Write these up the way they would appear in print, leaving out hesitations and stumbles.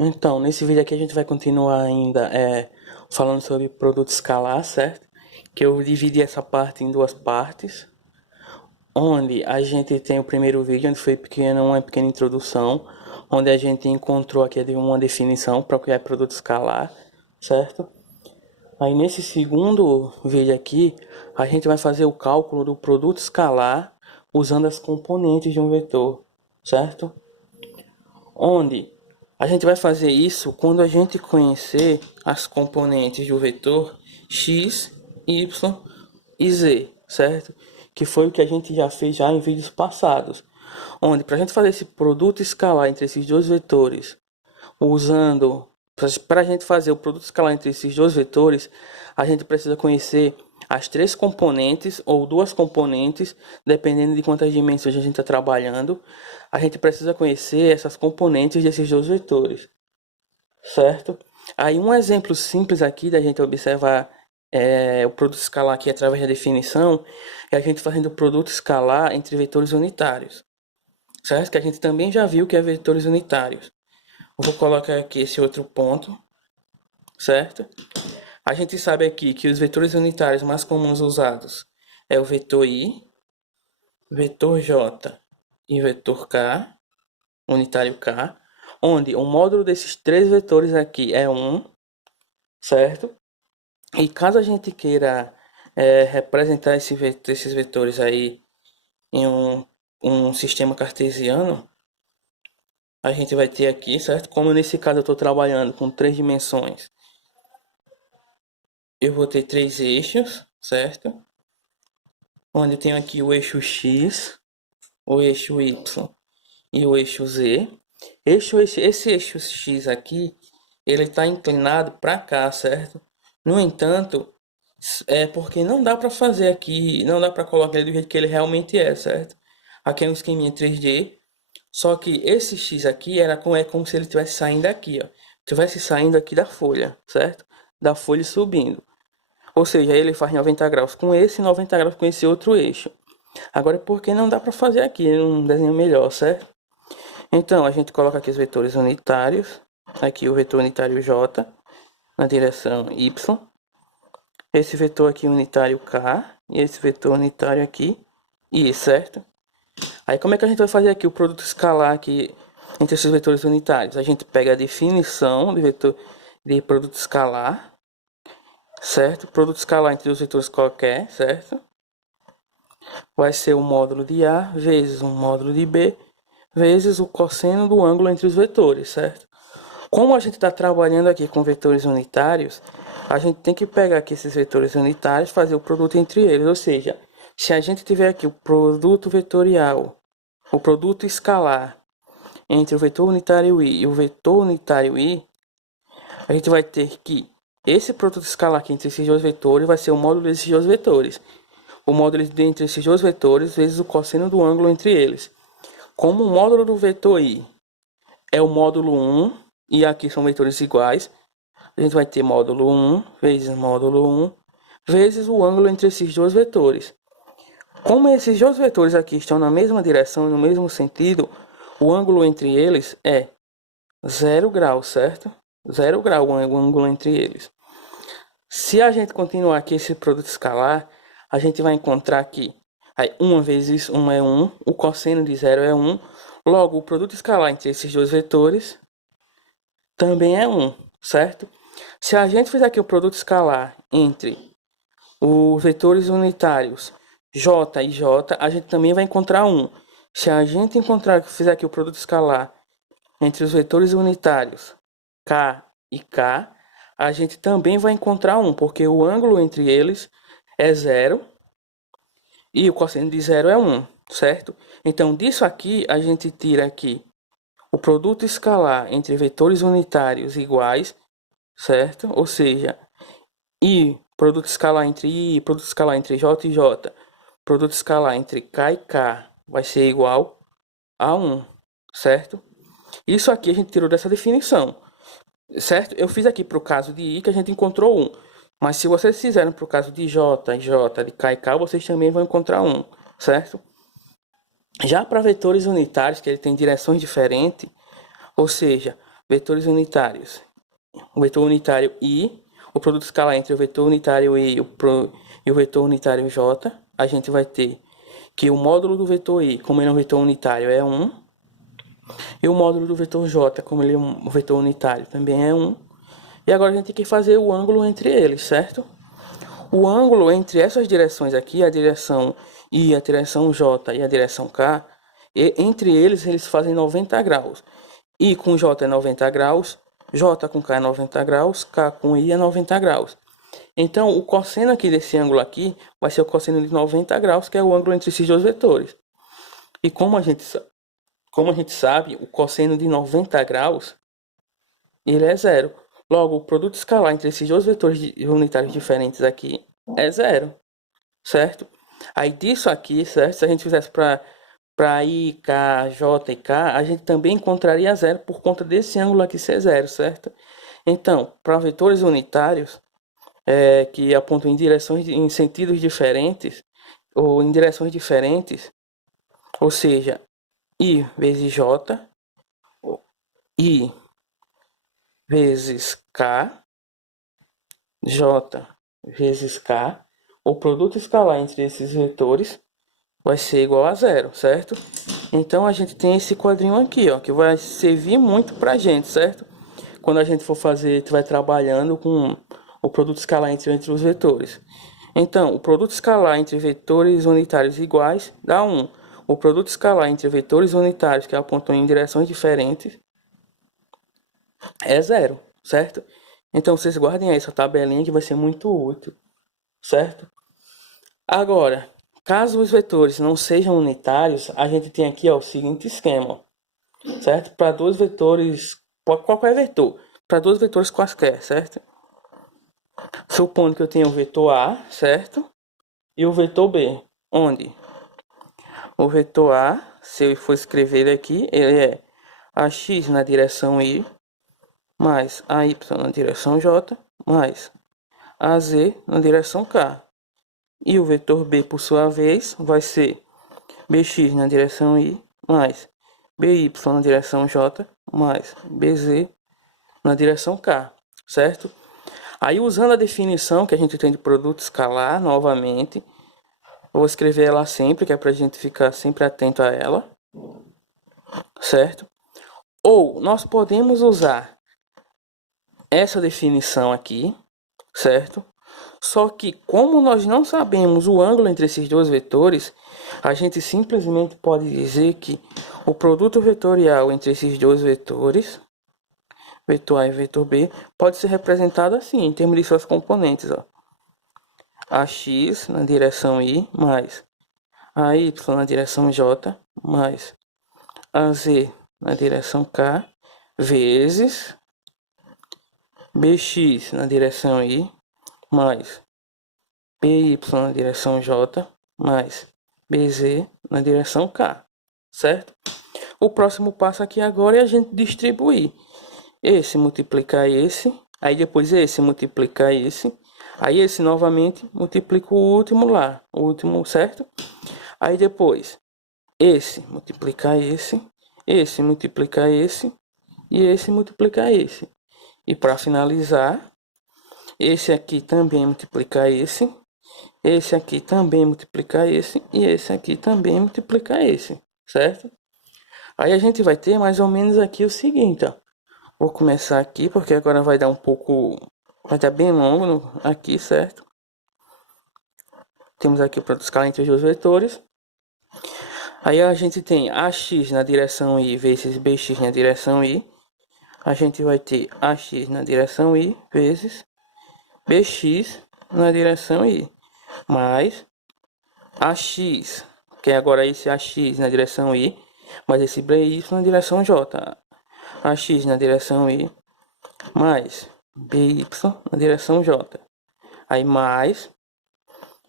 Então, nesse vídeo aqui a gente vai continuar ainda falando sobre produto escalar, certo? Que eu dividi essa parte em duas partes, onde a gente tem o primeiro vídeo, onde foi uma pequena introdução, onde a gente encontrou aqui uma definição para o que é produto escalar, certo? Aí nesse segundo vídeo aqui, a gente vai fazer o cálculo do produto escalar usando as componentes de um vetor, certo? Onde a gente vai fazer isso quando a gente conhecer as componentes do vetor x, y e z, certo? Que foi o que a gente já fez já em vídeos passados. Onde para a gente fazer esse produto escalar entre esses dois vetores, usando para a gente fazer o produto escalar entre esses dois vetores, a gente precisa conhecer as três componentes ou duas componentes, dependendo de quantas dimensões a gente está trabalhando. A gente precisa conhecer essas componentes desses dois vetores, certo? Aí um exemplo simples aqui da gente observar o produto escalar aqui através da definição é a gente fazendo o produto escalar entre vetores unitários, certo? Que a gente também já viu que é vetores unitários. Vou colocar aqui esse outro ponto, certo? A gente sabe aqui que os vetores unitários mais comuns usados é o vetor i, vetor j e vetor k, unitário k, onde o módulo desses três vetores aqui é 1, certo? E caso a gente queira representar esses vetores aí em um sistema cartesiano, a gente vai ter aqui, certo? Como nesse caso eu estou trabalhando com três dimensões, eu vou ter três eixos, certo? Onde eu tenho aqui o eixo x, o eixo y e o eixo z. Esse eixo x aqui, ele está inclinado para cá, certo? No entanto, é porque não dá para fazer aqui, não dá para colocar ele do jeito que ele realmente é, certo? Aqui é um esqueminha 3D, só que esse x aqui é como se ele estivesse saindo aqui, ó. Estivesse saindo aqui da folha, certo? Da folha subindo. Ou seja, ele faz 90 graus com esse e 90 graus com esse outro eixo. Agora, por que não dá para fazer aqui um desenho melhor, certo? Então, a gente coloca aqui os vetores unitários. Aqui o vetor unitário J na direção Y. Esse vetor aqui unitário K. E esse vetor unitário aqui I, certo? Aí, como é que a gente vai fazer aqui o produto escalar aqui entre esses vetores unitários? A gente pega a definição de vetor de produto escalar, certo? Produto escalar entre os vetores qualquer, certo? Vai ser o módulo de A vezes o módulo de B vezes o cosseno do ângulo entre os vetores, certo? Como a gente está trabalhando aqui com vetores unitários, a gente tem que pegar aqui esses vetores unitários e fazer o produto entre eles. Ou seja, se a gente tiver aqui o produto vetorial, o produto escalar entre o vetor unitário i e o vetor unitário i, a gente vai ter que esse produto escalar aqui entre esses dois vetores vai ser o módulo desses dois vetores. O módulo entre esses dois vetores vezes o cosseno do ângulo entre eles. Como o módulo do vetor i é o módulo 1, e aqui são vetores iguais, a gente vai ter módulo 1 vezes módulo 1 vezes o ângulo entre esses dois vetores. Como esses dois vetores aqui estão na mesma direção, no mesmo sentido, o ângulo entre eles é 0 grau, certo? 0 grau o ângulo entre eles. Se a gente continuar aqui esse produto escalar, a gente vai encontrar aqui, aí 1 vezes 1 é 1, o cosseno de 0 é 1, logo o produto escalar entre esses dois vetores também é 1, certo? Se a gente fizer aqui o produto escalar entre os vetores unitários j e j, a gente também vai encontrar 1. Se a gente fizer aqui o produto escalar entre os vetores unitários k e k, a gente também vai encontrar 1, porque o ângulo entre eles é 0 e o cosseno de 0 é 1, certo? Então, disso aqui, a gente tira aqui o produto escalar entre vetores unitários iguais, certo? Ou seja, produto escalar entre i, produto escalar entre j e j, produto escalar entre k e k vai ser igual a 1, certo? Isso aqui a gente tirou dessa definição, certo? Eu fiz aqui para o caso de i que a gente encontrou 1, mas se vocês fizerem para o caso de j, de k e k, vocês também vão encontrar 1, certo? Já para vetores unitários, que ele tem direções diferentes, ou seja, vetores unitários, o vetor unitário I, o produto escalar entre o vetor unitário I e o vetor unitário J, a gente vai ter que o módulo do vetor I, como ele é um vetor unitário, é 1, e o módulo do vetor J, como ele é um vetor unitário, também é 1. E agora a gente tem que fazer o ângulo entre eles, certo? O ângulo entre essas direções aqui, a direção I, a direção J e a direção K, entre eles fazem 90 graus. I com J é 90 graus, J com K é 90 graus, K com I é 90 graus. Então, o cosseno aqui desse ângulo aqui vai ser o cosseno de 90 graus, que é o ângulo entre esses dois vetores. E como a gente sabe, o cosseno de 90 graus, ele é zero. Logo, o produto escalar entre esses dois vetores unitários diferentes aqui é zero, certo? Aí disso aqui, certo? Se a gente fizesse para I, K, J e K, a gente também encontraria zero por conta desse ângulo aqui ser zero, certo? Então, para vetores unitários, que apontam em sentidos diferentes, ou em direções diferentes, ou seja, I vezes J, I vezes K, J vezes K, o produto escalar entre esses vetores vai ser igual a zero, certo? Então a gente tem esse quadrinho aqui, ó, que vai servir muito pra gente, certo? Quando a gente for fazer, vai trabalhando com o produto escalar entre os vetores. Então, o produto escalar entre vetores unitários iguais dá 1. O produto escalar entre vetores unitários que apontam em direções diferentes é zero, certo? Então, vocês guardem aí essa tabelinha que vai ser muito útil, certo? Agora, caso os vetores não sejam unitários, a gente tem aqui ó, o seguinte esquema, certo? Para dois vetores, qualquer vetor, para dois vetores quaisquer, certo? Supondo que eu tenha o vetor A, certo? E o vetor B, onde o vetor A, se eu for escrever ele aqui, ele é AX na direção Y, mais AY na direção J, mais AZ na direção K. E o vetor B, por sua vez, vai ser BX na direção Y, mais BY na direção J, mais BZ na direção K, certo? Aí, usando a definição que a gente tem de produto escalar, novamente, vou escrever ela sempre, que é para a gente ficar sempre atento a ela, certo? Ou nós podemos usar essa definição aqui, certo? Só que como nós não sabemos o ângulo entre esses dois vetores, a gente simplesmente pode dizer que o produto vetorial entre esses dois vetores, vetor A e vetor B, pode ser representado assim, em termos de suas componentes, ó. AX na direção Y, mais AY na direção J, mais AZ na direção K, vezes BX na direção Y, mais BY na direção J, mais BZ na direção K, certo? O próximo passo aqui agora é a gente distribuir. Esse multiplicar esse, aí depois esse multiplicar esse, aí esse novamente multiplica o último lá, o último, certo? Aí depois esse multiplicar esse multiplicar esse e esse multiplicar esse. E para finalizar, esse aqui também multiplicar esse aqui também multiplicar esse e esse aqui também multiplicar esse, certo? Aí a gente vai ter mais ou menos aqui o seguinte, ó. Vou começar aqui porque agora vai dar um pouco, vai dar bem longo aqui, certo? Temos aqui o produto escalar entre os dois vetores. Aí a gente tem AX na direção Y vezes BX na direção Y. A gente vai ter AX na direção Y vezes BX na direção Y. Mais AX, que é agora esse AX na direção Y, mais esse BY na direção J. AX na direção Y, mais BY na direção J. Aí mais,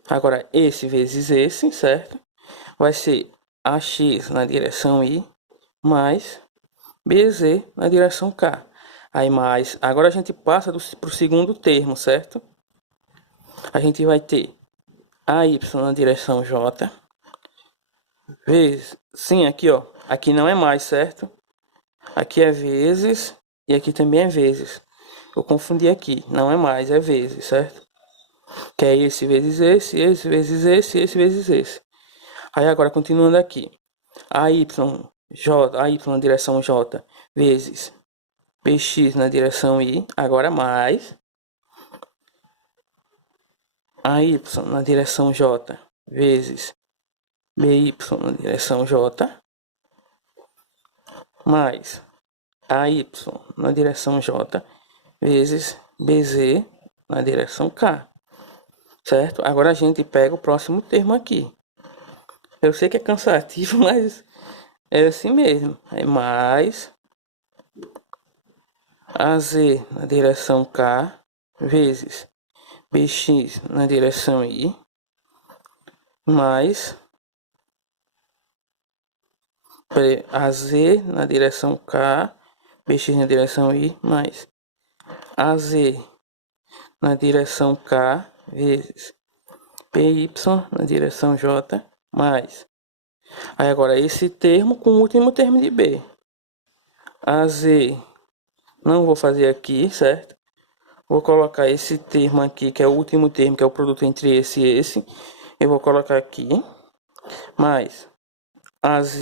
agora esse vezes esse, certo? Vai ser AX na direção Y, mais BZ na direção K. Aí mais, agora a gente passa para o segundo termo, certo? A gente vai ter AY na direção J, vezes, sim, aqui ó, aqui não é mais, certo? Aqui é vezes E aqui também é vezes. Eu confundi aqui, não é mais, é vezes, certo? Que é esse vezes esse vezes esse vezes esse. Aí agora, continuando aqui. AY na direção J vezes BX na direção Y, agora mais AY na direção J vezes BY na direção J, mais AY na direção J vezes BZ na direção K, certo? Agora a gente pega o próximo termo aqui. Eu sei que é cansativo, mas é assim mesmo. É mais AZ na direção K vezes BX na direção Y, mais AZ na direção K, BX na direção Y, mais AZ na direção K vezes PY na direção J, mais. Aí agora esse termo com o último termo de B. AZ, não vou fazer aqui, certo? Vou colocar esse termo aqui, que é o último termo, que é o produto entre esse e esse. Eu vou colocar aqui, mais AZ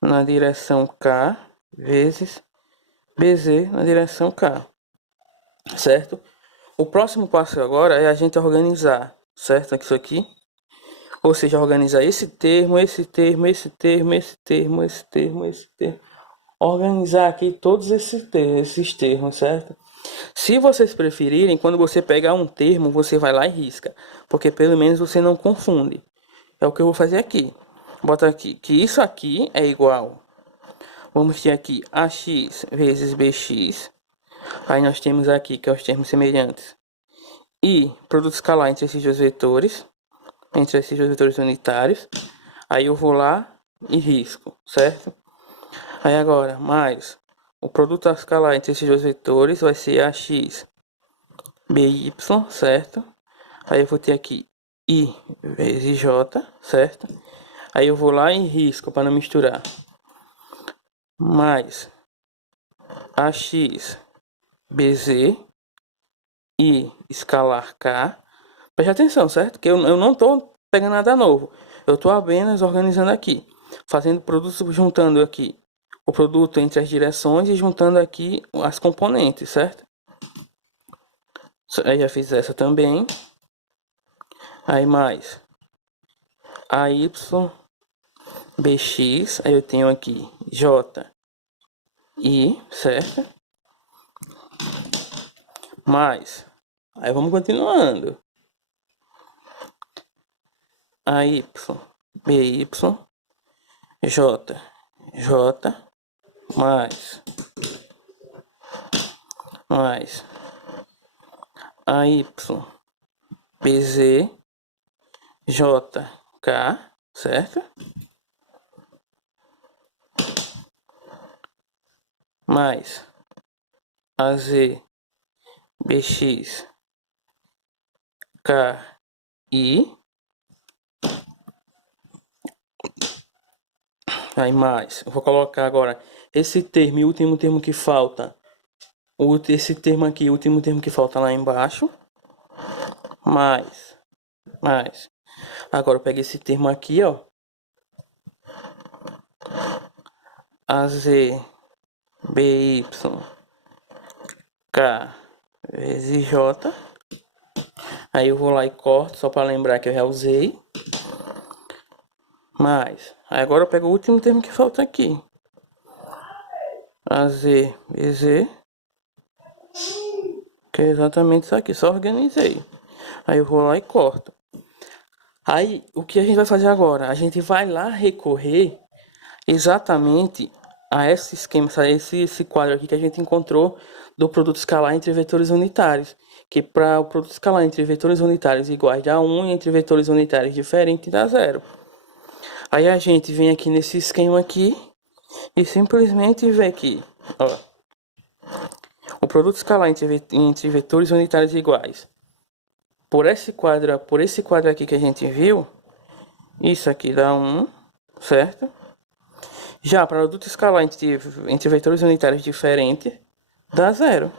na direção K vezes BZ na direção K, certo? O próximo passo agora é a gente organizar, certo? Isso aqui, ou seja, organizar esse termo, esse termo, esse termo, esse termo, esse termo, esse termo. Organizar aqui todos esses termos, certo? Se vocês preferirem, quando você pegar um termo, você vai lá e risca, porque pelo menos você não confunde. É o que eu vou fazer aqui. Bota aqui que isso aqui é igual. Vamos ter aqui AX vezes BX. Aí nós temos aqui que é os termos semelhantes. E produto escalar entre esses dois vetores. Entre esses dois vetores unitários. Aí eu vou lá e risco, certo? Aí agora, mais o produto escalar entre esses dois vetores vai ser AX BY, certo? Aí eu vou ter aqui I vezes J, certo? Aí eu vou lá e risco para não misturar. Mais AX BZ e escalar K. Preste atenção, certo? Que eu não estou pegando nada novo. Eu estou apenas organizando aqui. Fazendo produto, juntando aqui o produto entre as direções e juntando aqui as componentes, certo? Aí já fiz essa também. Aí mais AY BX. Aí eu tenho aqui J I, certo? Mais. Aí vamos continuando. AY BY J mais AY BZ JK, certo? Mais AZ BX KI. Aí mais, eu vou colocar agora esse termo e o último termo que falta. Esse termo aqui, o último termo que falta lá embaixo. Mais. Agora eu pego esse termo aqui, ó. AZ BY K vezes J. Aí eu vou lá e corto, só para lembrar que eu já usei. Mais. Aí agora eu pego o último termo que falta aqui. AZ BZ. Que é exatamente isso aqui, só organizei. Aí eu vou lá e corto. Aí o que a gente vai fazer agora? A gente vai lá recorrer exatamente a esse esquema, esse quadro aqui que a gente encontrou do produto escalar entre vetores unitários. Que para o produto escalar entre vetores unitários iguais dá 1 e entre vetores unitários diferentes dá 0. Aí a gente vem aqui nesse esquema aqui e simplesmente vê aqui, ó, o produto escalar entre vetores unitários iguais. Por esse quadro aqui que a gente viu, isso aqui dá 1, certo? Já produto escalar entre vetores unitários diferentes dá zero,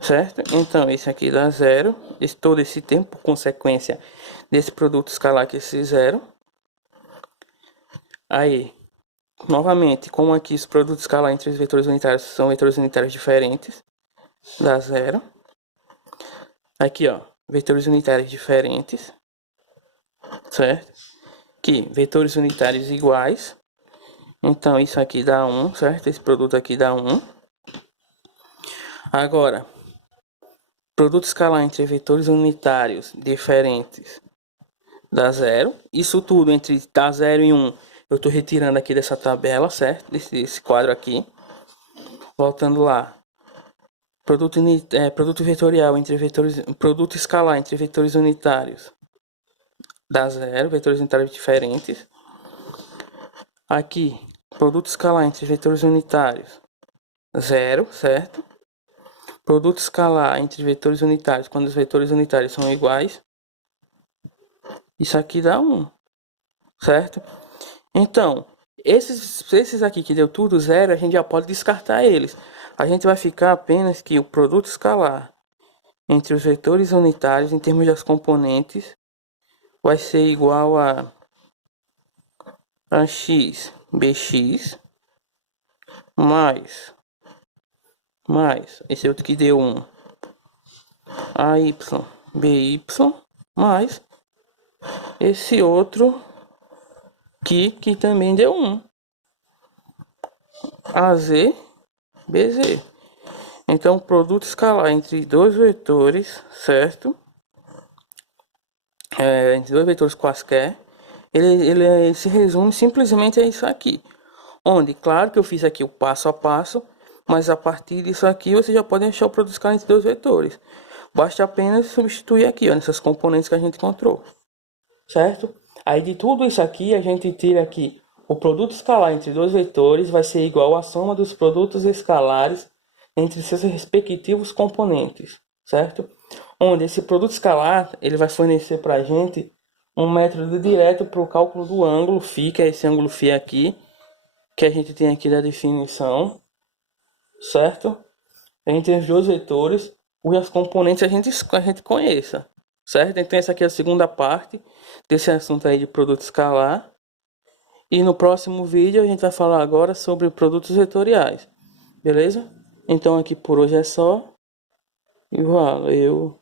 certo? Então, esse aqui dá zero, todo esse tempo, consequência desse produto escalar que esse zero. Aí, novamente, como aqui os produtos escalar entre os vetores unitários são vetores unitários diferentes, dá zero. Aqui, ó, vetores unitários diferentes, certo? Aqui, vetores unitários iguais. Então, isso aqui dá 1, certo? Esse produto aqui dá 1. Agora, produto escalar entre vetores unitários diferentes dá zero. Isso tudo entre dá 0 e 1, eu estou retirando aqui dessa tabela, certo? Desse quadro aqui. Voltando lá. Produto vetorial entre vetores, produto escalar entre vetores unitários dá zero, vetores unitários diferentes. Aqui, produto escalar entre vetores unitários, zero, certo? Produto escalar entre vetores unitários, quando os vetores unitários são iguais, isso aqui dá 1, certo? Então, esses aqui que deu tudo zero, a gente já pode descartar eles. A gente vai ficar apenas que o produto escalar entre os vetores unitários, em termos das componentes, vai ser igual a x bx mais esse outro que deu 1, ay by mais esse outro que também deu 1, az bz. Então, o produto escalar entre dois vetores, certo? Entre dois vetores quaisquer, ele se resume simplesmente a isso aqui. Onde, claro que eu fiz aqui o passo a passo, mas a partir disso aqui você já pode achar o produto escalar entre dois vetores. Basta apenas substituir aqui, ó, nessas componentes que a gente encontrou, certo? Aí de tudo isso aqui, a gente tira aqui o produto escalar entre dois vetores vai ser igual à soma dos produtos escalares entre seus respectivos componentes, certo? Onde esse produto escalar ele vai fornecer para a gente um método direto para o cálculo do ângulo φ, que é esse ângulo φ aqui, que a gente tem aqui da definição, certo? Entre os dois vetores, cujas componentes a gente conheça, certo? Então essa aqui é a segunda parte desse assunto aí de produto escalar. E no próximo vídeo a gente vai falar agora sobre produtos vetoriais, beleza? Então aqui por hoje é só e valeu!